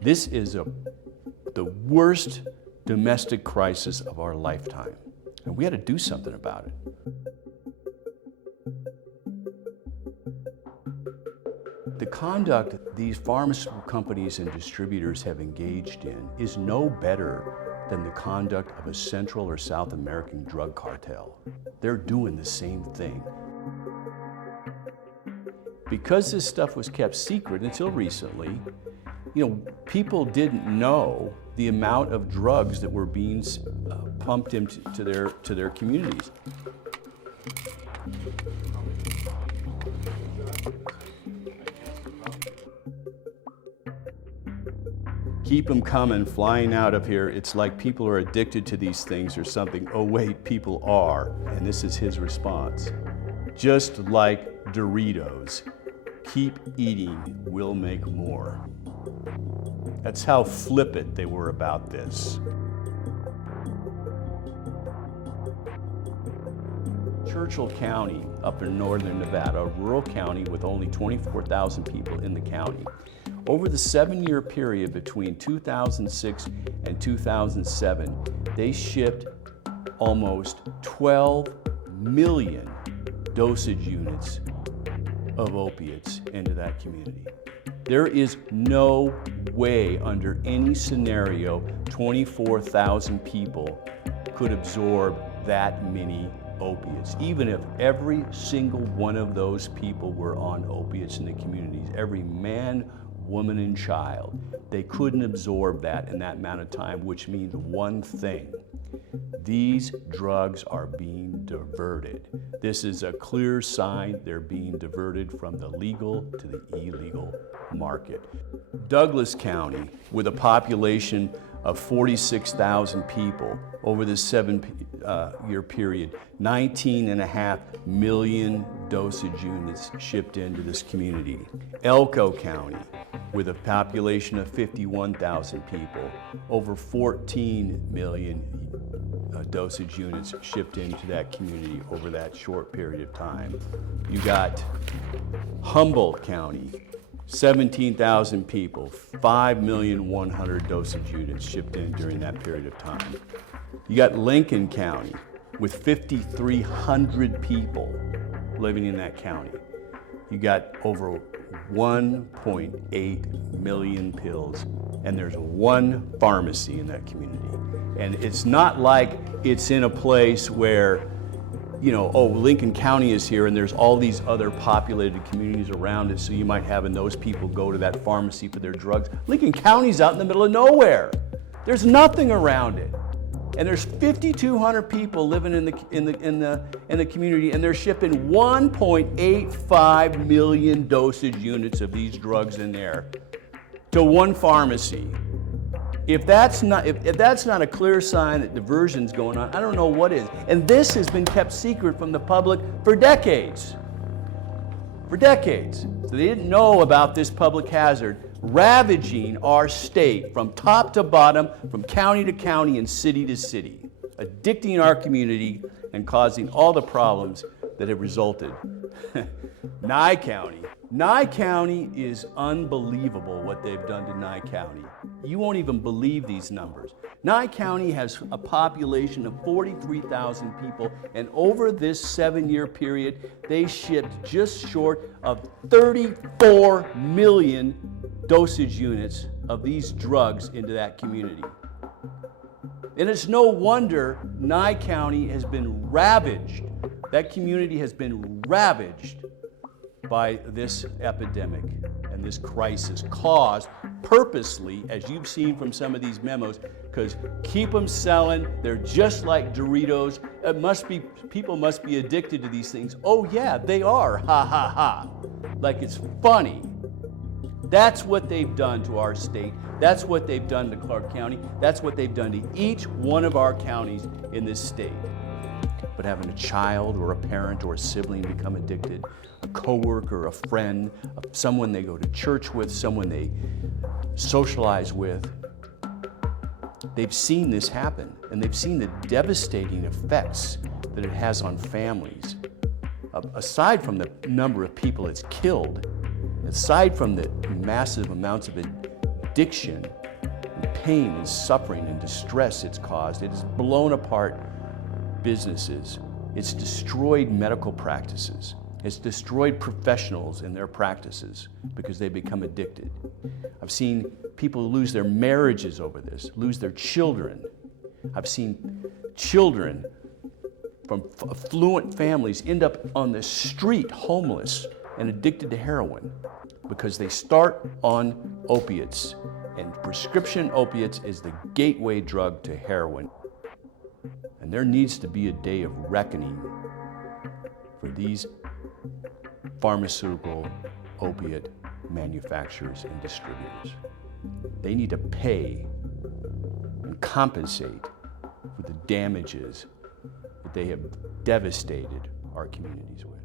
This is the worst domestic crisis of our lifetime, and we had to do something about it. The conduct these pharmaceutical companies and distributors have engaged in is no better than the conduct of a Central or South American drug cartel. They're doing the same thing. Because this stuff was kept secret until recently, people didn't know the amount of drugs that were being pumped into their communities. Keep them coming, flying out of here. It's like people are addicted to these things or something. Oh wait, people are. And this is his response. Just like Doritos, keep eating, we'll make more. That's how flippant they were about this. Churchill County, up in northern Nevada, a rural county with only 24,000 people in the county. Over the 7-year period between 2006 and 2007, they shipped almost 12 million dosage units of opiates into that community. There is no way under any scenario 24,000 people could absorb that many opiates. Even if every single one of those people were on opiates in the communities, every man, woman, and child, they couldn't absorb that in that amount of time, which means one thing: these drugs are being diverted. This is a clear sign they're being diverted from the legal to the illegal market. Douglas County, with a population of 46,000 people over this 7-year period, 19.5 million dosage units shipped into this community. Elko County, with a population of 51,000 people, over 14 million dosage units shipped into that community over that short period of time. You got Humboldt County, 17,000 people, 5,100,000 dosage units shipped in during that period of time. You got Lincoln County with 5,300 people living in that county. You got over 1.8 million pills, and there's one pharmacy in that community. And it's not like it's in a place where, Lincoln County is here and there's all these other populated communities around it, so you might have those people go to that pharmacy for their drugs. Lincoln County's out in the middle of nowhere. There's nothing around it. And there's 5,200 people living in the community, and they're shipping 1.85 million dosage units of these drugs in there to one pharmacy. If that's not a clear sign that diversion's going on, I don't know what is. And this has been kept secret from the public for decades. For decades. So they didn't know about this public hazard ravaging our state from top to bottom, from county to county and city to city, addicting our community and causing all the problems that have resulted. Nye County is unbelievable what they've done to Nye County. You won't even believe these numbers. Nye County has a population of 43,000 people, and over this 7-year period, they shipped just short of 34 million dosage units of these drugs into that community. And it's no wonder Nye County has been ravaged. That community has been ravaged by this epidemic and this crisis caused purposely, as you've seen from some of these memos, because keep them selling. They're just like Doritos. People must be addicted to these things. Oh yeah, they are, ha ha ha. Like it's funny. That's what they've done to our state. That's what they've done to Clark County. That's what they've done to each one of our counties in this state. But having a child or a parent or a sibling become addicted, a coworker, a friend, someone they go to church with, someone they socialize with, they've seen this happen, and they've seen the devastating effects that it has on families. Aside from the number of people it's killed, aside from the massive amounts of addiction, and pain and suffering and distress it's caused. It has blown apart businesses. It's destroyed medical practices. It's destroyed professionals in their practices because they become addicted. I've seen people lose their marriages over this, lose their children. I've seen children from affluent families end up on the street homeless and addicted to heroin because they start on opiates. And prescription opiates is the gateway drug to heroin. And there needs to be a day of reckoning for these pharmaceutical opiate manufacturers and distributors. They need to pay and compensate for the damages that they have devastated our communities with.